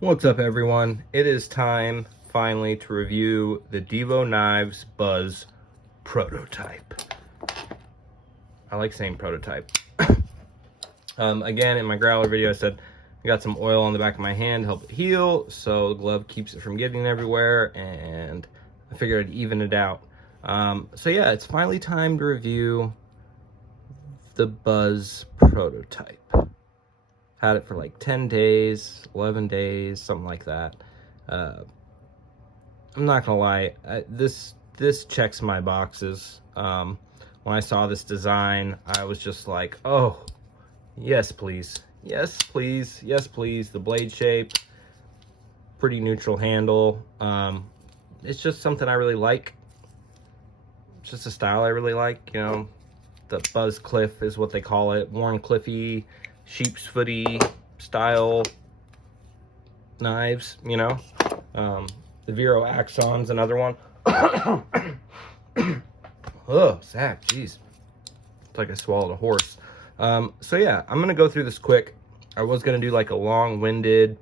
What's up, everyone? It is time finally to review the Divo Knives Buzz Prototype. I like saying prototype. Again, in my growler video, I said I got some oil on the back of my hand to help it heal, so the glove keeps it from getting everywhere, and I figured I'd even it out. So yeah, it's finally time to review the Buzz Prototype. Had it for like 10 days, 11 days, something like that. I'm not gonna lie, this checks my boxes. When I saw this design, I was just like, oh, yes please, yes please, yes please. The blade shape, pretty neutral handle. It's just something I really like. It's just a style I really like, you know. The Buzz Cliff is what they call it. Worn Cliffy, sheep's footy style knives, you know. The Vero Axon's another one. Oh, Zach, jeez. It's like I swallowed a horse. So yeah, I'm gonna go through this quick. I was gonna do like a long-winded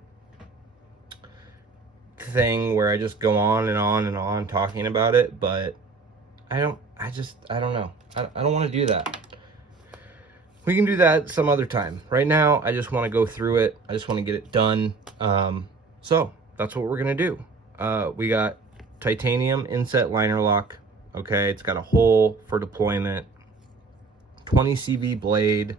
thing where I just go on and on and on talking about it, but I don't know. I don't want to do that. We can do that some other time. Right now, I just want to go through it. I just want to get it done. So that's what we're gonna do. We got titanium inset liner lock. Okay, it's got a hole for deployment. 20 CV blade.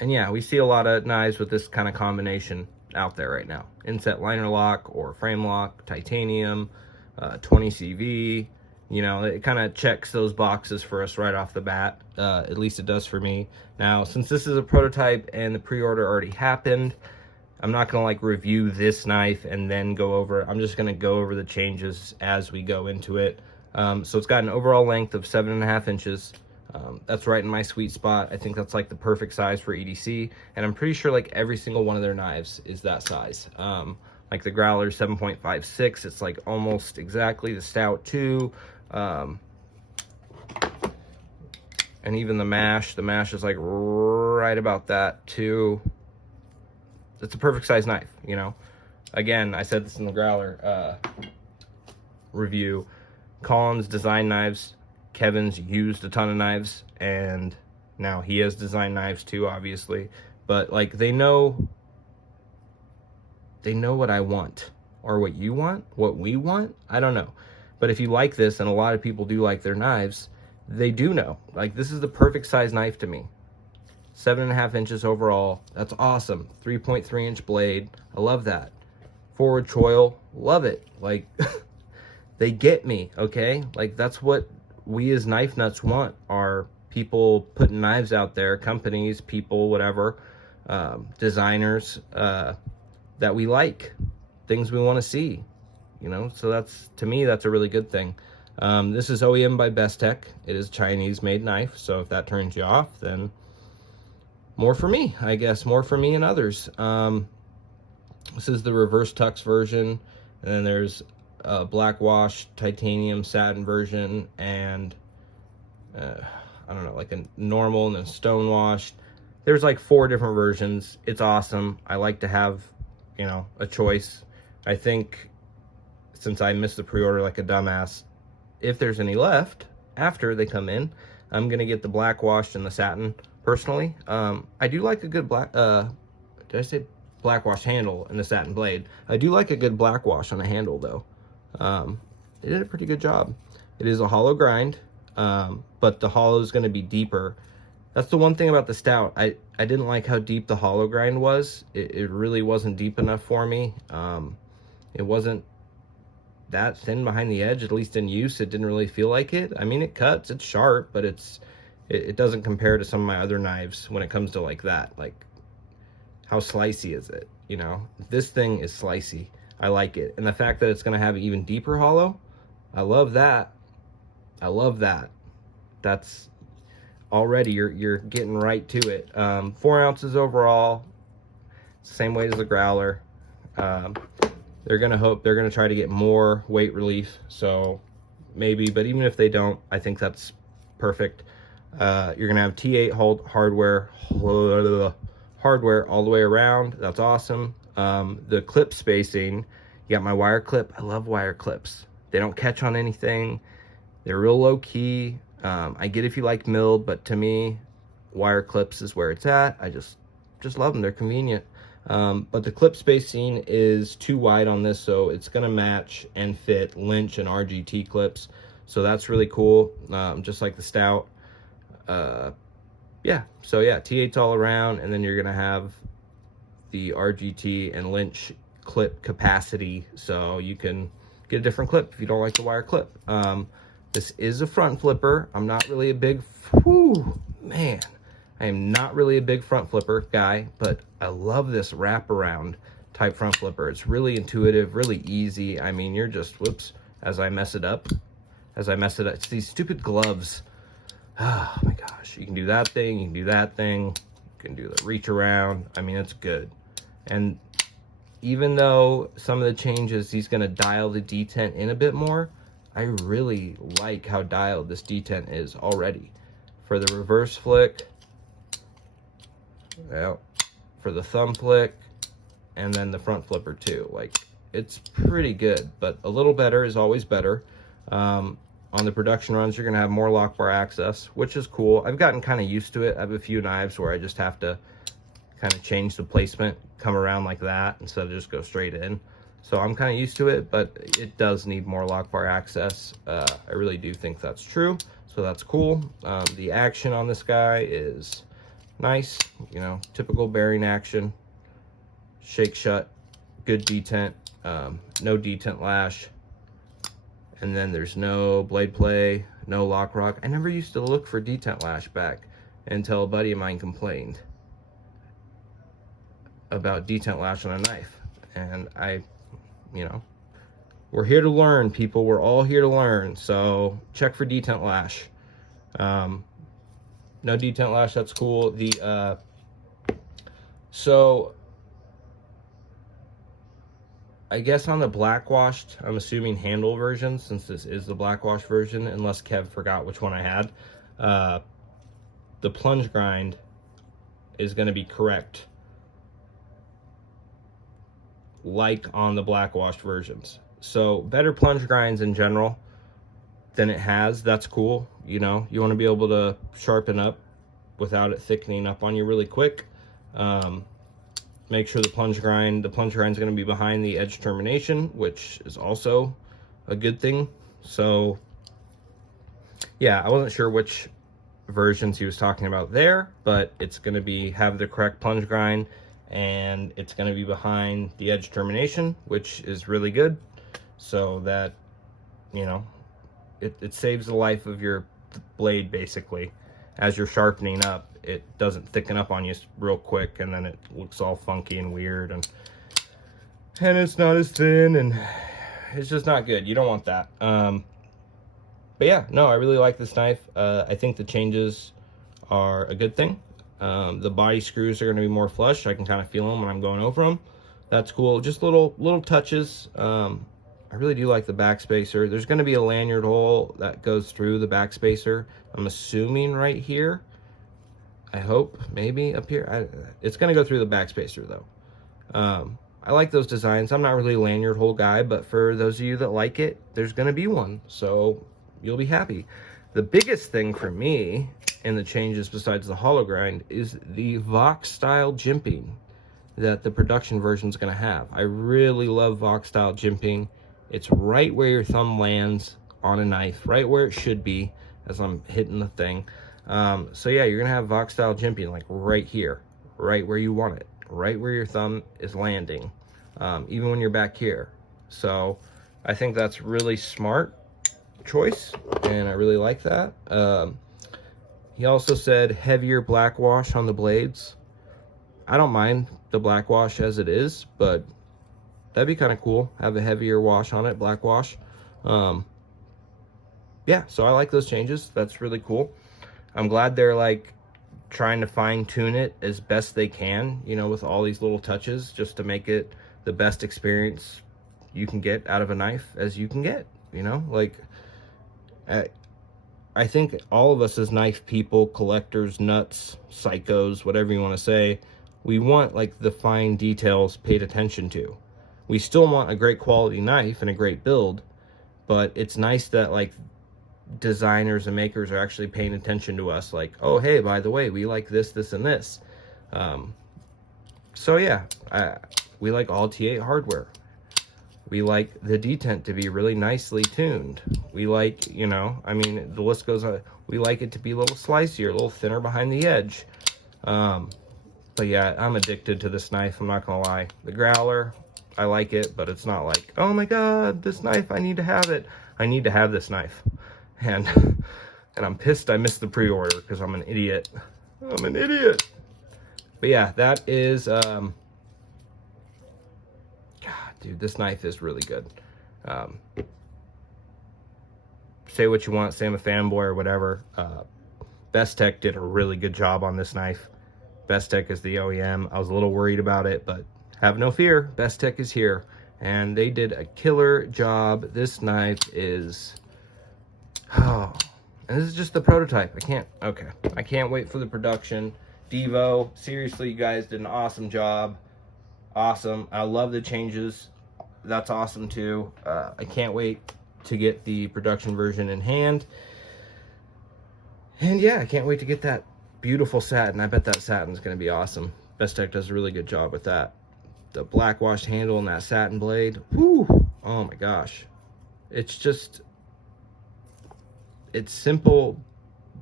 And yeah, we see a lot of knives with this kind of combination out there right now. Inset liner lock or frame lock, titanium, 20 CV. You know, it kind of checks those boxes for us right off the bat. At least it does for me. Now, since this is a prototype and the pre-order already happened, I'm not gonna like review this knife and then go over it. I'm just gonna go over the changes as we go into it. So it's got an overall length of 7.5 inches. That's right in my sweet spot. I think that's like the perfect size for EDC, and I'm pretty sure like every single one of their knives is that size. Like the Growler 7.56, it's like almost exactly. The Stout too. And even the mash is like right about that too. It's a perfect size knife, you know. Again, I said this in the Growler review. Colin's designed knives. Kevin's used a ton of knives, and now he has designed knives too, obviously. But like they know what I want, or what you want, what we want. I don't know. But if you like this, and a lot of people do like their knives, they do know. Like, this is the perfect size knife to me. 7.5 inches overall. That's awesome. 3.3 inch blade. I love that. Forward choil. Love it. Like, they get me, okay? Like, that's what we as knife nuts want, are people putting knives out there, companies, people, whatever, designers, that we like, things we want to see. You know, so that's, to me, that's a really good thing. This is OEM by Bestech. It is Chinese-made knife, so if that turns you off, then more for me, I guess. More for me and others. This is the reverse tux version, and then there's a black wash titanium satin version, and I don't know, like a normal and a stone washed. There's like 4 different versions. It's awesome. I like to have, you know, a choice. I think, since I missed the pre-order like a dumbass, if there's any left after they come in, I'm gonna get the black washed and the satin personally. I do like a good black, did I say black wash handle and the satin blade? I do like a good black wash on the handle though. They did a pretty good job. It is a hollow grind, but the hollow is gonna be deeper. That's the one thing about the Stout. I didn't like how deep the hollow grind was. It really wasn't deep enough for me. It wasn't that thin behind the edge, at least in use. It didn't really feel like it. I mean, it cuts, it's sharp, but it doesn't compare to some of my other knives when it comes to like that. Like, how slicey is it, you know? This thing is slicey. I like it. And the fact that it's gonna have an even deeper hollow, I love that. I love that. That's already, you're getting right to it. 4 ounces overall, same weight as the Growler. They're gonna try to get more weight relief, so maybe, but even if they don't, I think that's perfect. You're gonna have T8 hardware all the way around. That's awesome. The clip spacing, you got my wire clip. I love wire clips. They don't catch on anything. They're real low key. I get if you like milled, but to me, wire clips is where it's at. I just love them. They're convenient. But the clip spacing is too wide on this, so it's gonna match and fit Lynch and RGT clips. So that's really cool. Just like the Stout. Yeah, so yeah, T8s all around, and then you're gonna have the RGT and Lynch clip capacity, so you can get a different clip if you don't like the wire clip. This is a front flipper. I'm not really a big, man, I am not really a big front flipper guy, but I love this wraparound type front flipper. It's really intuitive, really easy. I mean, you're just, whoops, as I mess it up. It's these stupid gloves. Oh my gosh, you can do that thing, you can do that thing, you can do the reach around. I mean, it's good. And even though some of the changes, he's gonna dial the detent in a bit more, I really like how dialed this detent is already. For the reverse flick, well, for the thumb flick, and then the front flipper too. Like, it's pretty good, but a little better is always better. On the production runs, you're gonna have more lockbar access, which is cool. I've gotten kind of used to it. I have a few knives where I just have to kind of change the placement, come around like that instead of just go straight in. So I'm kind of used to it, but it does need more lockbar access. I really do think that's true, so that's cool. The action on this guy is nice, you know, typical bearing action. Shake shut, good detent, no detent lash. And then there's no blade play, no lock rock. I never used to look for detent lash back until a buddy of mine complained about detent lash on a knife. And you know, we're here to learn, people. We're all here to learn. So check for detent lash. No detent lash, that's cool. So I guess on the black washed, I'm assuming handle version, since this is the black wash version, unless Kev forgot which one I had, the plunge grind is going to be correct, like on the black washed versions. So better plunge grinds in general than it has. That's cool. You know, you want to be able to sharpen up without it thickening up on you really quick. Make sure the plunge grind is going to be behind the edge termination, which is also a good thing. So yeah, I wasn't sure which versions he was talking about there, but it's going to have the correct plunge grind, and it's going to be behind the edge termination, which is really good. So that, you know, it saves the life of your blade, basically. As you're sharpening up, it doesn't thicken up on you real quick, and then it looks all funky and weird, and it's not as thin, and it's just not good. You don't want that. But yeah, no, I really like this knife. I think the changes are a good thing. The body screws are going to be more flush. I can kind of feel them when I'm going over them. That's cool. Just little touches. I really do like the backspacer. There's going to be a lanyard hole that goes through the backspacer. I'm assuming right here. I hope, maybe up here. It's going to go through the backspacer though. I like those designs. I'm not really a lanyard hole guy, but for those of you that like it, there's going to be one. So you'll be happy. The biggest thing for me in the changes besides the hollow grind is the Vox style jimping that the production version is going to have. I really love Vox style jimping. It's right where your thumb lands on a knife, right where it should be as I'm hitting the thing. So yeah, you're gonna have Vox style jimping like right here, right where you want it, right where your thumb is landing, even when you're back here. So I think that's really smart choice, and I really like that. He also said heavier black wash on the blades. I don't mind the black wash as it is, but that'd be kind of cool. Have a heavier wash on it, black wash. Yeah, so I like those changes. That's really cool. I'm glad they're like trying to fine tune it as best they can, you know, with all these little touches, just to make it the best experience you can get out of a knife as you can get, you know. Like, I think all of us as knife people, collectors, nuts, psychos, whatever you want to say, We want like the fine details paid attention to. We still want a great quality knife and a great build, but it's nice that like designers and makers are actually paying attention to us, like, oh hey, by the way, we like this, this, and this. So yeah, we like all T8 hardware. We like the detent to be really nicely tuned. We like, you know, I mean, the list goes on. We like it to be a little slicier, a little thinner behind the edge. But yeah, I'm addicted to this knife, I'm not gonna lie. The Growler, I like it, but it's not like, oh my god, this knife, I need to have it. I need to have this knife. And I'm pissed I missed the pre-order because I'm an idiot. I'm an idiot. But yeah, that is, God, dude, this knife is really good. Say what you want, say I'm a fanboy or whatever. Best Tech did a really good job on this knife. Best Tech is the OEM. I was a little worried about it, but have no fear. Best Tech is here, and they did a killer job. This knife is, oh, and this is just the prototype. I can't wait for the production. Divo, seriously, you guys did an awesome job. Awesome. I love the changes. That's awesome too. I can't wait to get the production version in hand. And yeah, I can't wait to get that beautiful satin. I bet that satin is going to be awesome. Best Tech does a really good job with that. The black washed handle and that satin blade. Whoo! Oh my gosh. It's just, it's simple,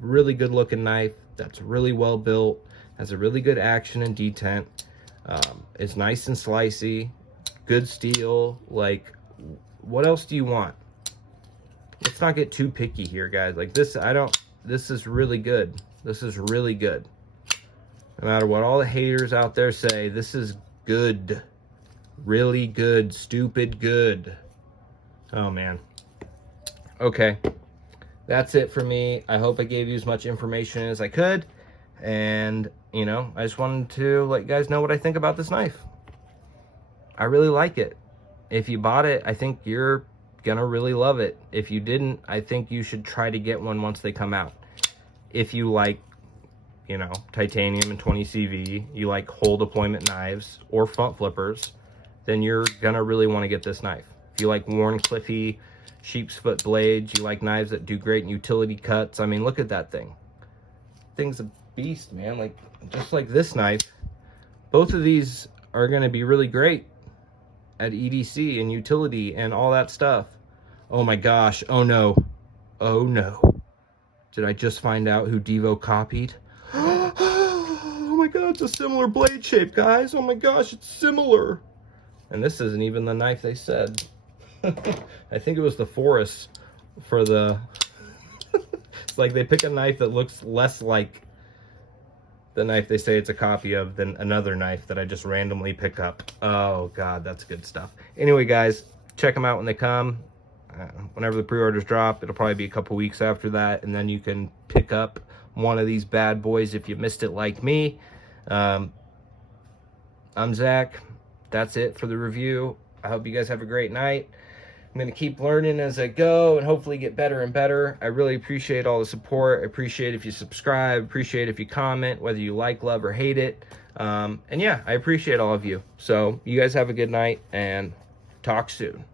really good looking knife that's really well built, has a really good action and detent. It's nice and slicey, good steel. Like, what else do you want? Let's not get too picky here, guys. Like this, this is really good. This is really good. No matter what all the haters out there say, this is good. Really good. Stupid good. Oh, man. Okay. That's it for me. I hope I gave you as much information as I could. And, you know, I just wanted to let you guys know what I think about this knife. I really like it. If you bought it, I think you're gonna really love it. If you didn't, I think you should try to get one once they come out. If you like, you know, titanium and 20 CV, you like hole deployment knives or front flippers, then you're gonna really want to get this knife. If you like worn cliffy sheep's foot blades, you like knives that do great in utility cuts. I mean, look at that thing. Thing's a beast, man. Like, just like this knife, both of these are gonna be really great at EDC and utility and all that stuff. Oh my gosh, oh no. Oh no. Did I just find out who Divo copied? Oh my god, it's a similar blade shape, guys. Oh my gosh, it's similar. And this isn't even the knife they said. I think it was the Forest for the... It's like they pick a knife that looks less like the knife they say it's a copy of than another knife that I just randomly pick up. Oh god, that's good stuff. Anyway, guys, check them out when they come. Whenever the pre-orders drop, it'll probably be a couple weeks after that, and then you can pick up one of these bad boys if you missed it like me. I'm Zach. That's it for the review. I hope you guys have a great night. I'm going to keep learning as I go and hopefully get better and better. I really appreciate all the support. I appreciate if you subscribe. Appreciate if you comment, whether you like, love, or hate it. And yeah, I appreciate all of you. So you guys have a good night and talk soon.